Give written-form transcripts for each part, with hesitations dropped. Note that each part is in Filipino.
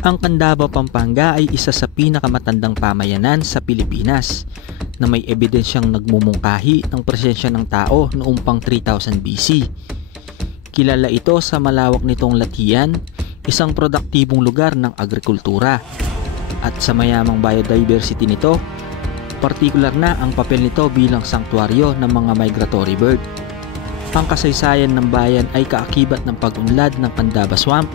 Ang Candaba, Pampanga ay isa sa pinakamatandang pamayanan sa Pilipinas na may ebidensyang nagmumungkahi ng presensya ng tao noong pang 3000 BC. Kilala ito sa malawak nitong latihan, isang produktibong lugar ng agrikultura. At sa mayamang biodiversity nito, partikular na ang papel nito bilang sanktuaryo ng mga migratory bird. Ang kasaysayan ng bayan ay kaakibat ng pag-unlad ng Candaba Swamp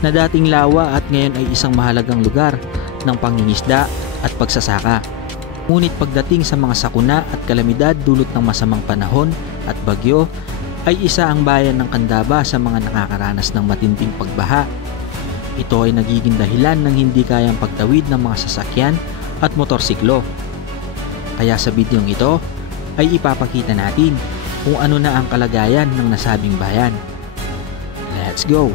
na dating lawa at ngayon ay isang mahalagang lugar ng pangingisda at pagsasaka. Ngunit pagdating sa mga sakuna at kalamidad dulot ng masamang panahon at bagyo, ay isa ang bayan ng Candaba sa mga nakakaranas ng matinding pagbaha. Ito ay nagiging dahilan ng hindi kayang pagtawid ng mga sasakyan at motorsiklo. Kaya sa bidyong ito ay ipapakita natin kung ano na ang kalagayan ng nasabing bayan. Let's go!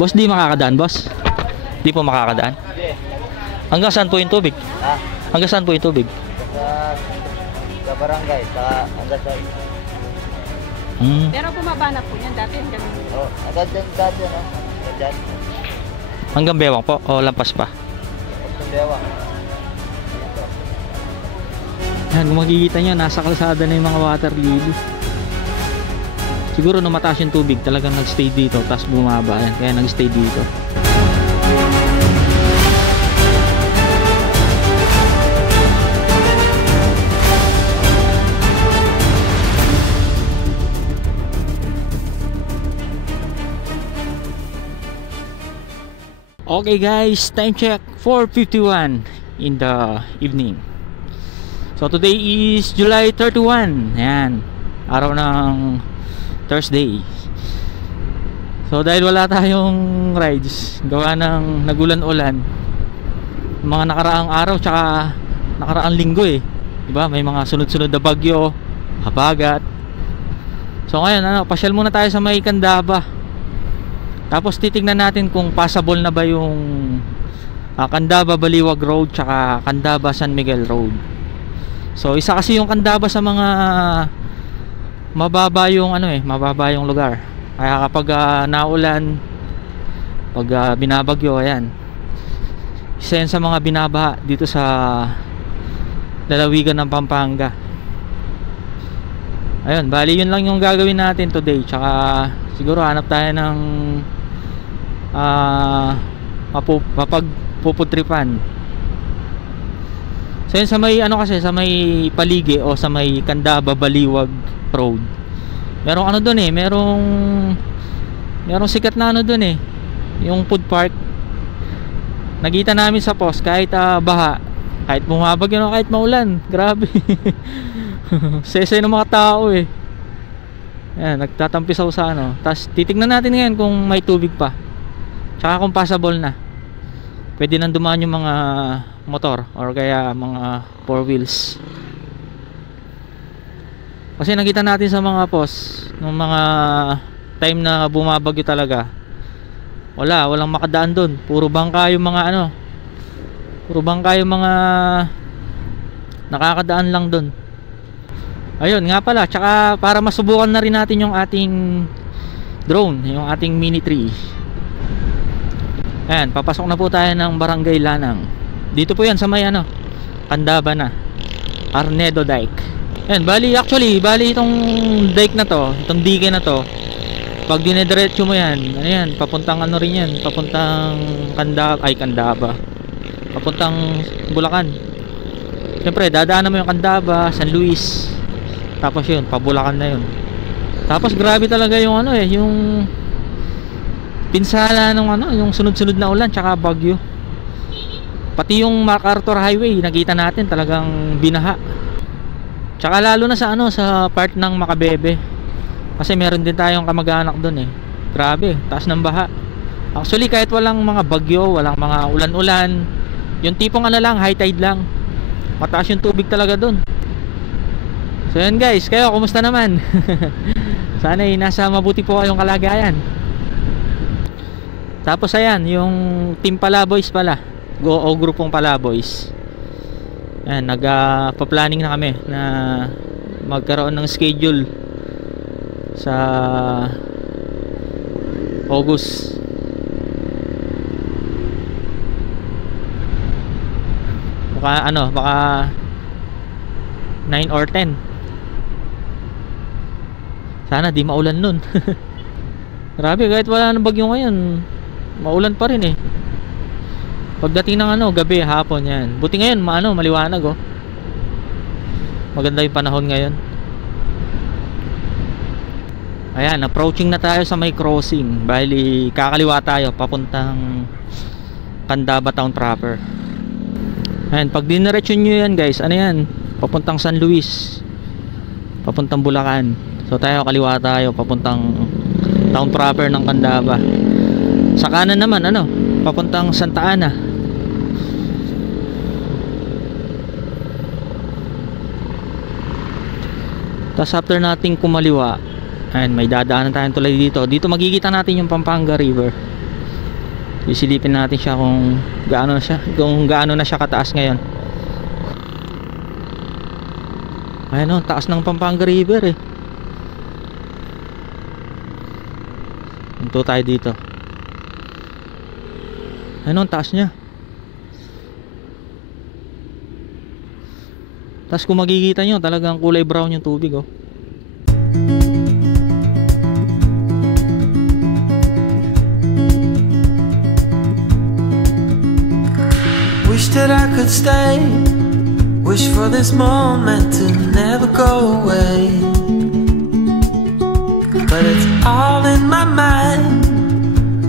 Boss, di makakadaan, boss? Di po makakadaan? Hanggang saan po yung tubig? Ha? Hanggang saan po yung tubig? Sa barangay, hanggang sa... Pero bumaba na po yan dati hanggang... Oh, agad dyan dati, no? Agad dyan. Hanggang Bewang po o lampas pa? Hanggang Bewang. Yan, kung makikita nyo, nasa kalsada na yung mga water lily. Siguro nung mataas yung tubig, talagang nagstay dito, tapos bumaba yan, kaya nagstay dito. Okay guys, time check 4:51 in the evening. So today is July 31. Ayan, araw ng Thursday. So dahil wala tayong rides, gawa ng nagulan-ulan mga nakaraang araw tsaka nakaraang linggo diba? May mga sunod-sunod na bagyo, habagat. So ngayon pasyal muna tayo sa may Candaba. Tapos titignan natin kung passable na ba yung Candaba Baliwag Road tsaka Candaba San Miguel Road. So isa kasi yung Candaba sa mga mababa yung mababa yung lugar. Kaya kapag naulan, pag binabagyo, ayan, isa yan sa mga binabaha dito sa lalawigan ng Pampanga. Ayun, bali yun lang yung gagawin natin today. Tsaka siguro hanap tayo ng mapagpuputripan. So yun sa may kasi sa may Paligi o sa may Candaba Baliwag Road. Merong doon merong sikat na doon yung food park. Nakita namin sa post kahit baha, kahit bumabag kahit maulan, grabe. Sesay ng mga tao Ayan, nagtatampisaw sa Tapos titignan natin ngayon kung may tubig pa. Tsaka kung passable na. Pwede nang dumaan yung mga motor or kaya mga 4 wheels. Kasi nakita natin sa mga post nung mga time na bumabagyo talaga, walang makadaan doon. Puro bangka yung mga puro bangka yung mga nakakadaan lang doon. Ayun nga pala, tsaka para masubukan na rin natin yung ating drone, yung ating Mini 3. Ayan, papasok na po tayo ng Barangay Lanang. Dito po yan sa may Candaba na Arnedo Dike. Ayan, bali itong dike na to, itong dige na to, pag dinediretso mo yan, papuntang rin yan, papuntang Candaba, papuntang Bulacan. Siyempre dadaanan mo yung Candaba, San Luis, tapos yun, pabulacan na yun. Tapos grabe talaga yung yung pinsala ng yung sunod-sunod na ulan tsaka bagyo. Pati yung MacArthur Highway nakita natin talagang binaha. Tsaka lalo na sa sa part ng Makabebe. Kasi meron din tayong kamag-anak doon Grabe, taas ng baha. Actually kahit walang mga bagyo, walang mga ulan-ulan, yung tipong lang, high tide lang, mataas yung tubig talaga doon. So yan guys, kayo kumusta naman? Sana nasa mabuti po kayong kalagayan. Tapos ayan, yung Team Palaboys pala, grupong Palaboys. Ayan, nagpa-planning na kami na magkaroon ng schedule sa August. Baka 9 or 10. Sana di maulan nun. Grabe, kahit wala ng bagyo ngayon, maulan pa rin eh. Pagdating ng gabi, hapon yan. Buti ngayon, maliwanag oh. Maganda yung panahon ngayon. Ayan, approaching na tayo sa may crossing. Bali, kakaliwa tayo papuntang Candaba Town proper. Ayan, pag diniretso nyo yan guys, ano yan? Papuntang San Luis, papuntang Bulacan. So tayo, kaliwa tayo papuntang town proper ng Candaba. Sa kanan naman, papuntang Santa Ana. Tapos after nating kumaliwa, ayan, may dadaanan tayong tulay dito. Dito magkikita natin yung Pampanga River. Isilipin natin siya kung gaano na siya kataas ngayon. Ayan taas ng Pampanga River eh. Punto tayo dito. Ayan taas niya. Tapos kung makikita nyo, talagang kulay brown yung tubig oh. Wish that I could stay. Wish for this moment to never go away. But it's all in my mind.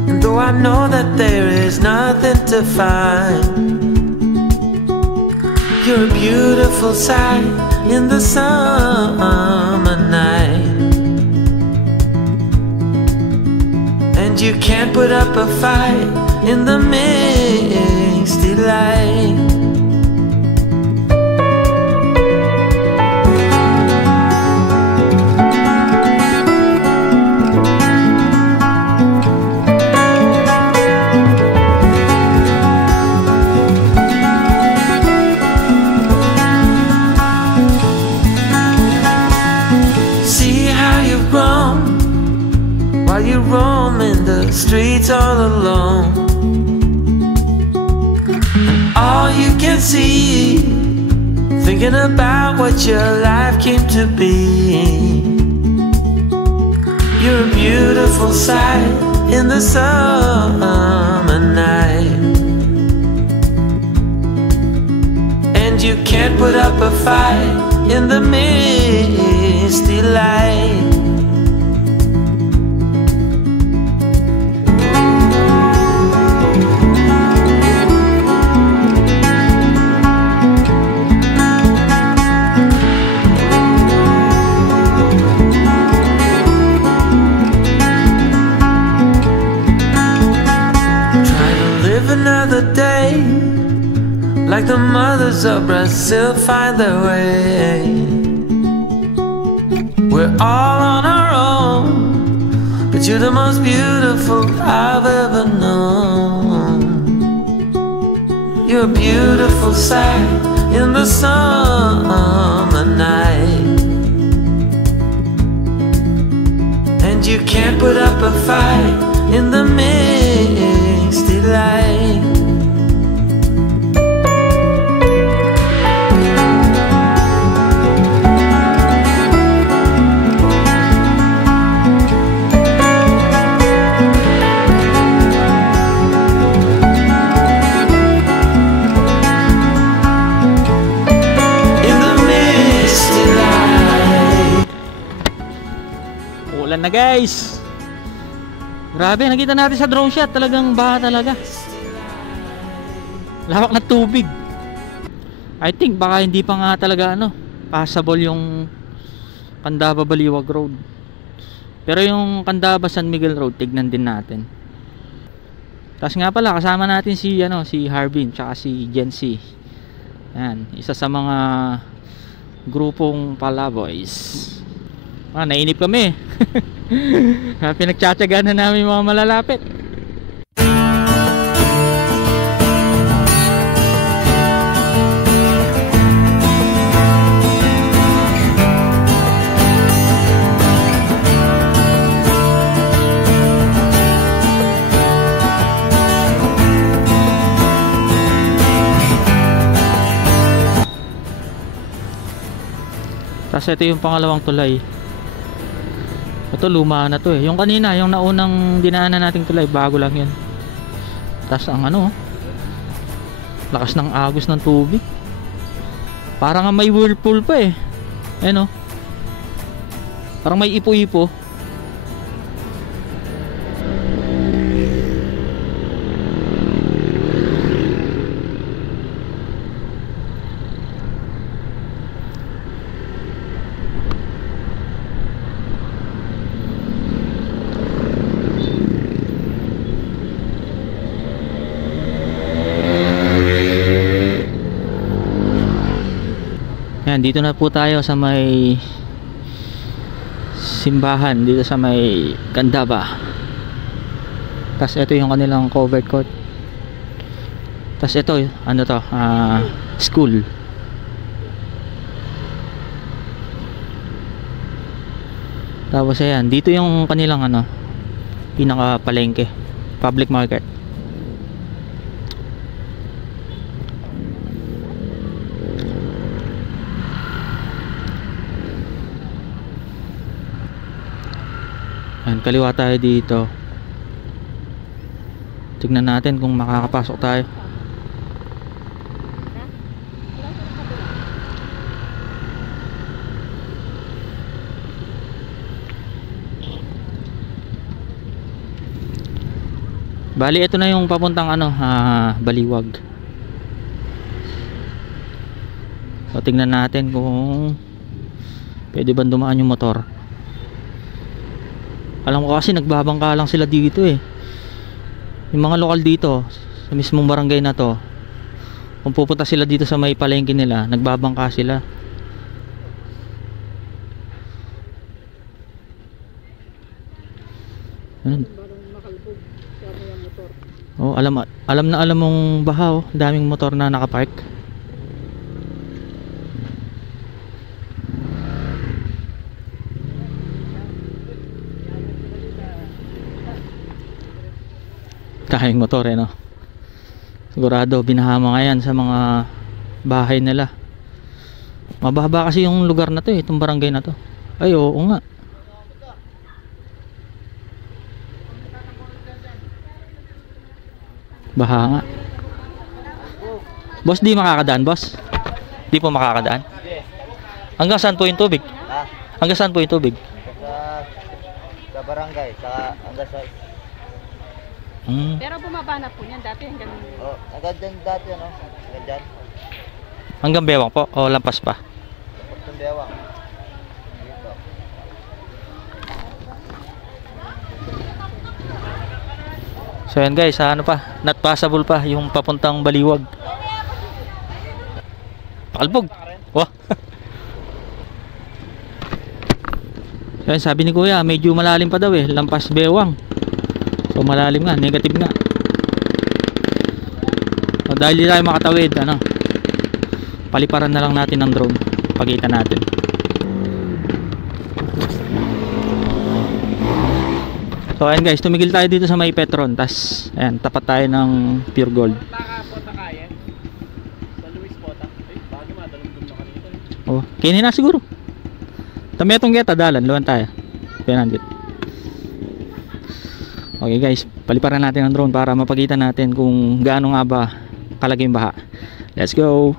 And though I know that there is nothing to find, you're a beautiful sight in the summer night. And you can't put up a fight in the misty light. You roam in the streets all alone, and all you can see, thinking about what your life came to be. You're a beautiful sight in the summer night, and you can't put up a fight in the misty light. Another day, like the mothers of Brazil find their way. We're all on our own, but you're the most beautiful I've ever known. You're a beautiful sight in the summer night, and you can't put up a fight in the misty light. Ulan na guys. Grabe, nakita natin sa drone shot, talagang baha talaga. Lawak na tubig. I think baka hindi pa nga talaga passable yung Candaba Baliwag Road. Pero yung Candaba San Miguel Road, tignan din natin. Tapos nga pala, kasama natin si Harbin tsaka si Jency. Yan, isa sa mga grupong Palaboys. Nainip kami. Pinagtsatsagaan na namin mga malalapit. Tapos ito yung pangalawang tulay. Ito luma na to eh. Yung kanina, yung naunang dinaanan nating tulay, bago lang yun. Tapos ang ano, lakas ng agos ng tubig. Parang nga may whirlpool pa eh. Ayan o. Parang may ipo-ipo. Yan, dito na po tayo sa may simbahan, dito sa may Gandaba. Tapos ito yung kanilang covered court. Tapos ito, ano to, school. Tapos ayan, dito yung kanilang ano, pinaka palengke, public market. Ayan, kaliwa tayo dito. Tignan natin kung makakapasok tayo. Bali, ito na yung papuntang ano, Baliwag. So, tignan natin kung pwede ba dumaan yung motor. Alam ko kasi nagbabangka lang sila dito eh. Yung mga lokal dito sa mismong barangay na to, kung pupunta sila dito sa may palengke nila, nagbabangka sila. Ano? Oh, alam na alam mong baha oh, daming motor na nakapark. Kahing motor eh no. Sigurado binahama nga yan sa mga bahay nila. Mababa kasi yung lugar na to eh, itong barangay na to. Ay oo nga. Baha nga. Boss, di makakadaan boss? Di po makakadaan? Hanggang saan po yung tubig? Ha? Hanggang saan po yung tubig? Sa barangay, sa hanggang sa... Pero bumaba na po niyan dati hanggang... Oh, agad dyan dati ano? Agad dyan. Hanggang Bewang po o lampas pa? Tapos Bewang. Dito. So yan guys, ano pa? Not passable pa yung papuntang Baliwag. Pakalbog. Wah. So yan, sabi ni Kuya, medyo malalim pa daw eh, lampas Bewang. So malalim nga, negative nga. So, dahil di tayo makatawid, ano, paliparan na lang natin ng drone. Pakita natin. So ayan guys, tumigil tayo dito sa may Petron. Tas ayan, tapat tayo ng Pure Gold. Oh, kinin na siguro. Tametong geta dalan, luwan tayo. 100. Okay guys, paliparan natin ang drone para mapakita natin kung gaano nga ba kalaki yung baha. Let's go.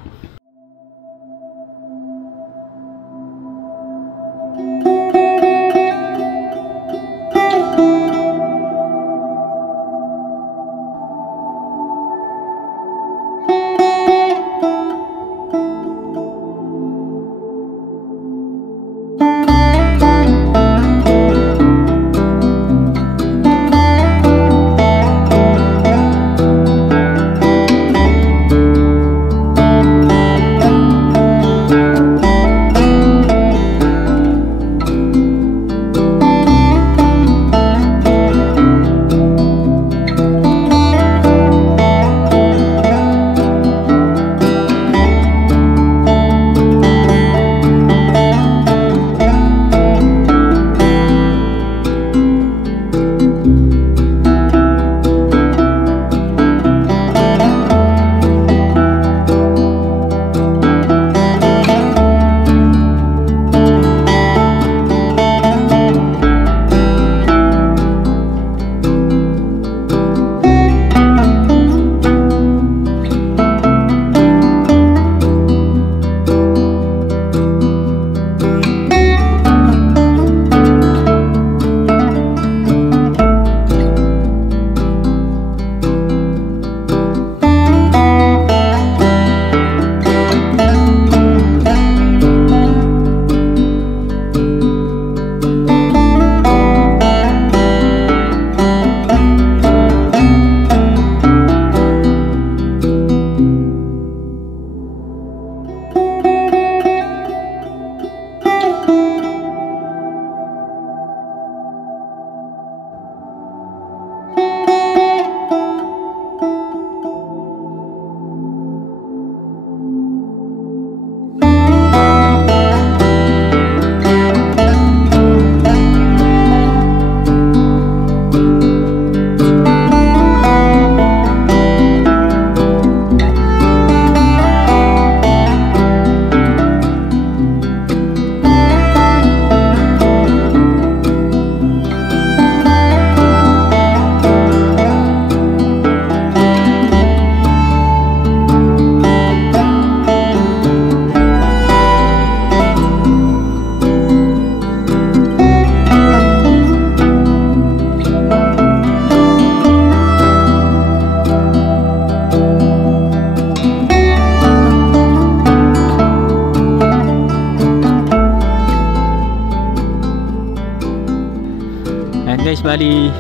bali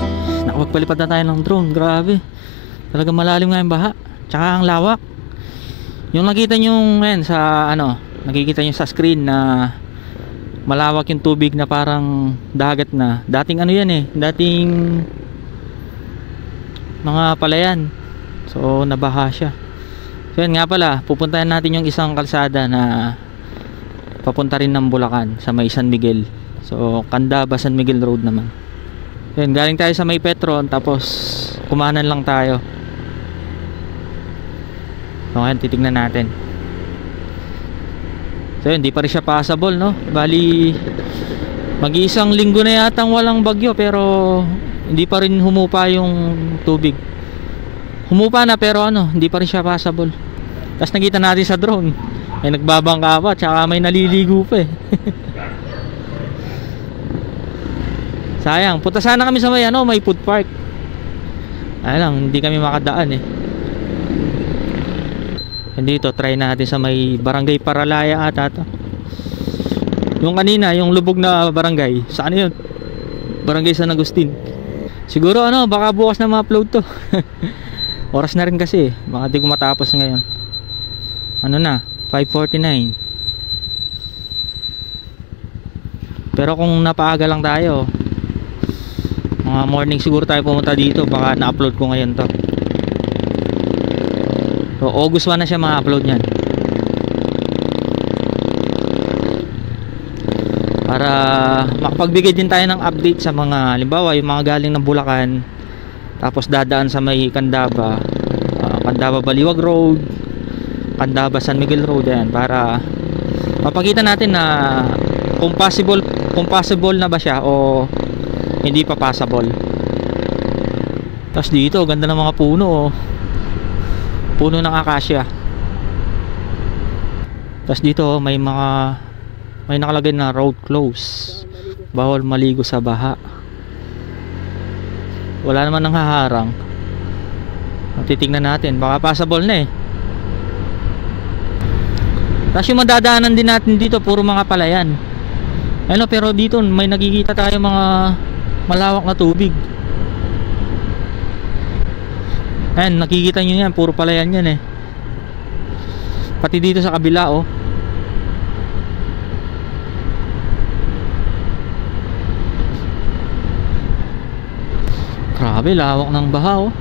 nakapagpalipad na tayo ng drone. Grabe, talaga malalim nga yung baha, tsaka ang lawak. Yung nakita nyo ngayon sa ano, nakikita nyo sa screen na malawak yung tubig na parang dagat na. Dating ano yan eh, dating mga palayan. So nabaha siya. So yan nga pala, pupuntahan natin yung isang kalsada na papunta rin ng Bulacan sa may San Miguel. So Candaba San Miguel Road naman. Yan, galing tayo sa may Petron, tapos kumanan lang tayo. So ngayon titignan natin. So yun, di pa rin siya passable, no? Bali mag-iisang linggo na yatang walang bagyo, pero hindi pa rin humupa yung tubig. Humupa na pero ano, hindi pa rin siya passable. Tapos nakita natin sa drone, may nagbabangka pa, tsaka may naliligo pa eh. Sayang, punta sana kami sa may ano, may food park. Ay lang, hindi kami makadaan eh. Dito, try natin sa may Barangay Paralaya ata to. Yung kanina, yung lubog na barangay, saan yun? Barangay San Agustin. Siguro ano, baka bukas na ma-upload to. Oras na rin kasi eh, baka di ko matapos ngayon. Ano na, 5:49. Pero kung napaaga lang tayo, mga morning siguro tayo pumunta dito, baka na-upload ko ngayon to. So August 1 na siya ma-upload niyan. Para makapagbigay din tayo ng update sa mga, halimbawa yung mga galing ng Bulacan, tapos dadaan sa may Candaba, Candaba Baliwag Road, Candaba San Miguel Road, yan, para mapakita natin na kung possible na ba siya o hindi pa passable. Tapos dito, ganda ng mga puno oh. Puno ng acacia. Tapos dito oh, may nakalagay na road close, bawal maligo sa baha. Wala naman nang haharang. Titingnan natin, baka passable na eh. Tapos yung madadaanan din natin dito, puro mga palayan. Ano, pero dito may nakikita tayo mga malawak na tubig. Ayan, nakikita nyo yan, puro palayan yan eh. Pati dito sa kabila oh. Grabe, lawak ng baha oh.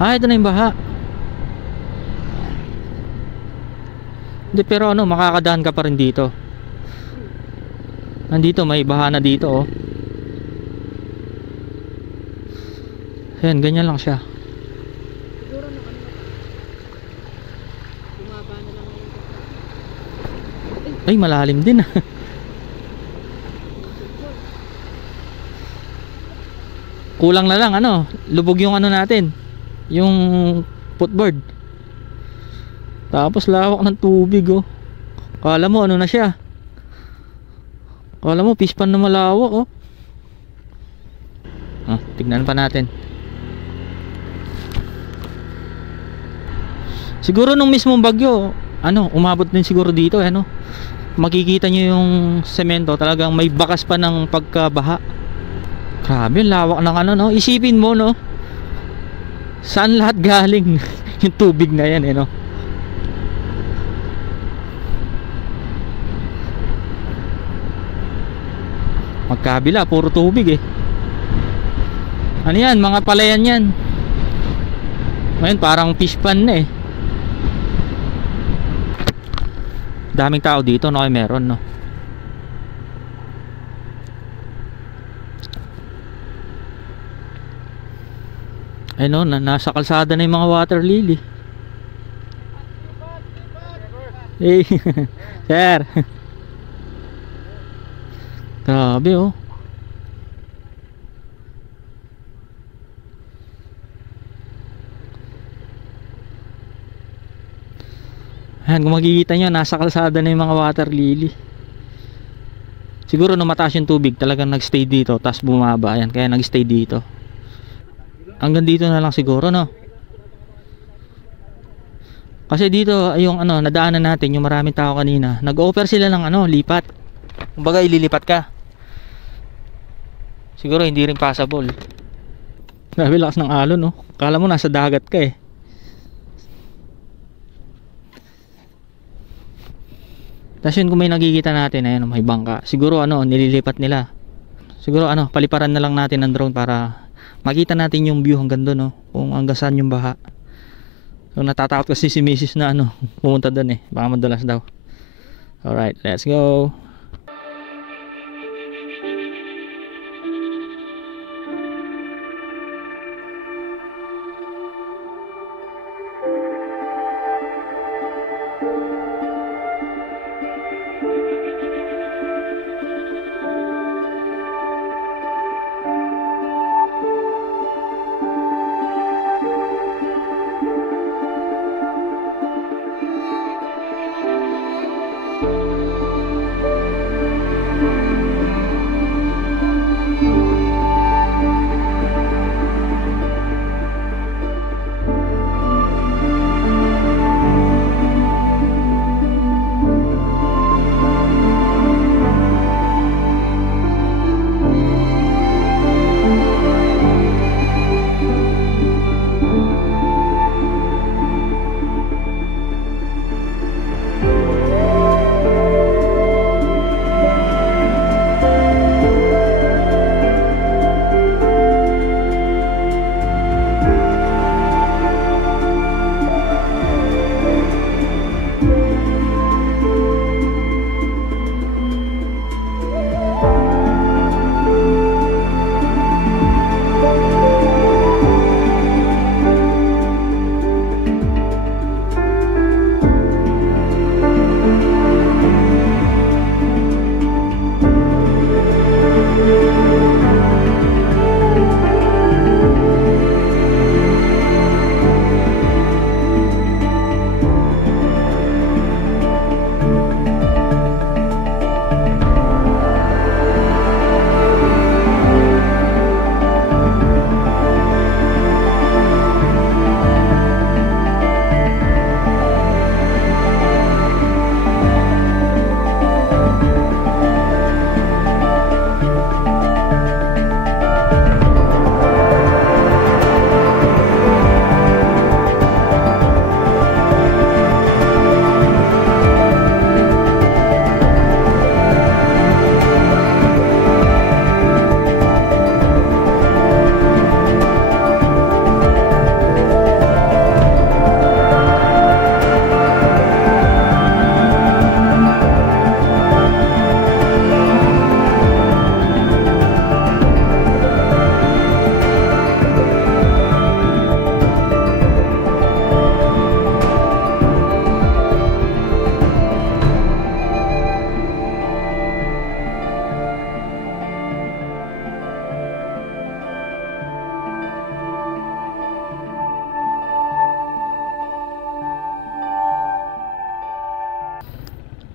Ah, ito na yung baha. Hindi, pero ano, makakadaan ka pa rin dito. Nandito, may baha na dito oh. Ayan, ganyan lang siya. Ay, malalim din ah. Kulang na lang ano, lubog yung ano natin, yung footboard. Tapos lawak ng tubig oh. Kala mo ano na siya, kala mo pispan na malawak oh. Tignan pa natin. Siguro nung mismong bagyo, ano, umabot din siguro dito ano. Makikita nyo yung semento, talagang may bakas pa ng pagkabaha. Grabe, lawak ng ano no. Isipin mo no, saan lahat galing yung tubig na yan eh no. Magkabila, puro tubig eh. Ano yan, mga palayan yan. Ngayon parang fish pan na eh. Daming tao dito, no? Ay meron, no? Ay no, nasa kalsada na yung mga water lily. Hey, sir. Grabe oh. Ayan, kung makikita nyo, nasa kalsada na yung mga water lily. Siguro nung mataas yung tubig, talagang nagstay dito, tapos bumaba. Ayan, kaya nagstay dito. Hanggang dito na lang siguro, no? Kasi dito yung nadaanan natin, yung maraming tao kanina, nag-offer sila ng lipat. Kumbaga ililipat ka. Siguro hindi rin possible. Grabe lakas ng alon, no. Kala mo nasa dagat ka eh. Tapos yun, kung may nakikita natin, ayun, may bangka. Siguro nililipat nila. Siguro paliparan na lang natin ng drone para makita natin yung view hanggang doon, no. Kung hanggang saan yung baha. So natatakot kasi si Mrs. na pumunta doon eh. Baka madulas daw. Alright, let's go.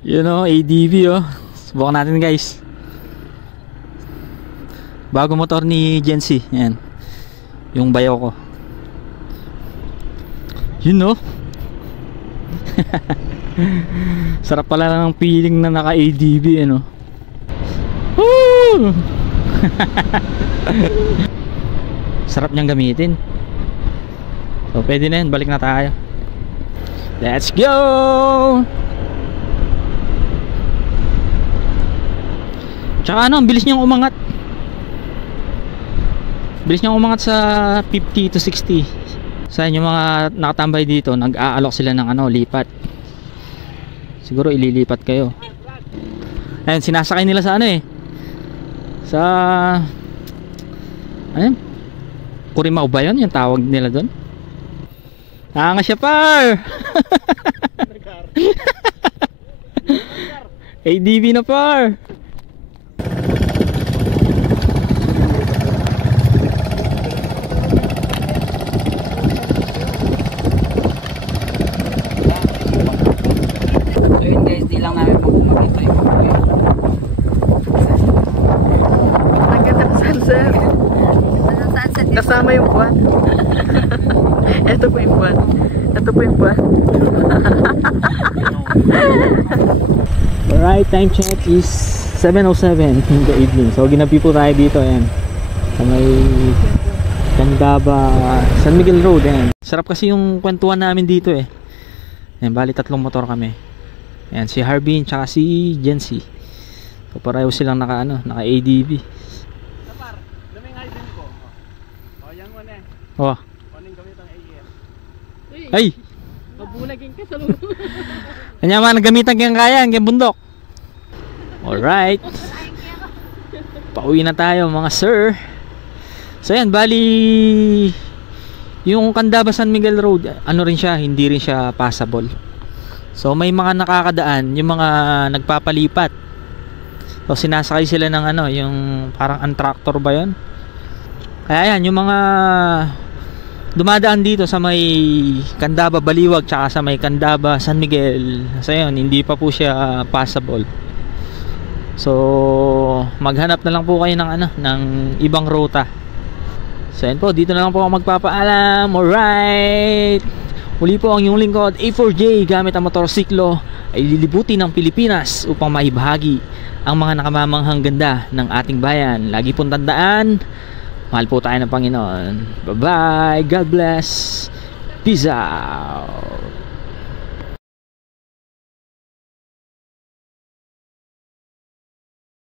Yun ADV subukan natin guys. Bago motor ni Gency. Yan. Yung bayaw ko. Yun sarap pala ng feeling na naka ADV Woo! Sarap niyang gamitin. So pwede na yun, balik na tayo. Let's go! Tsaka ang bilis niyang umangat. Bilis niyang umangat sa 50 to 60. Sa inyo mga nakatambay dito, nag-aalok sila ng lipat. Siguro ililipat kayo. Ayun, sinasakay nila sa sa Kurimao ba yun? Yung tawag nila doon? Nga siya par. ADV na par. Ayun guys, di lang namin makita yung Ang ganda ng sunset. Kasama yung buwan. Ito po yung buwan. Ito po yung buwan. Alright, time check is 7:07 in the evening. So ginabi po tayo dito, ayan, sa may Candaba, San Miguel Road, ayan. Sarap kasi yung kwentuhan namin dito eh. Ayan, bali 3 motor kami. Ayan, si Harbin tsaka si Jency. So pareho silang naka ADV. Oh. Ay! Mabulagin ka sa lugar. Kanya man, nagamitan kayang kaya, ang bundok. Alright. Pauwi na tayo mga sir. So yan, bali yung Candaba San Miguel Road, ano rin siya, hindi rin siya passable. So may mga nakakadaan, yung mga nagpapalipat. So sinasakay sila ng yung parang ang tractor ba yun? Kaya yan, yung mga dumadaan dito sa may Candaba Baliwag tsaka sa may Candaba San Miguel, so yun, hindi pa po siya passable. So maghanap na lang po kayo ng ng ibang ruta. So yan po, dito na lang po ako magpapaalam. Alright, muli po ang inyong lingkod A4J, gamit ang motorsiklo ay lilibutin ng Pilipinas upang maibahagi ang mga nakamamanghang ganda ng ating bayan. Lagi pong tandaan, mahal po tayo ng Panginoon. Bye bye, God bless, peace out.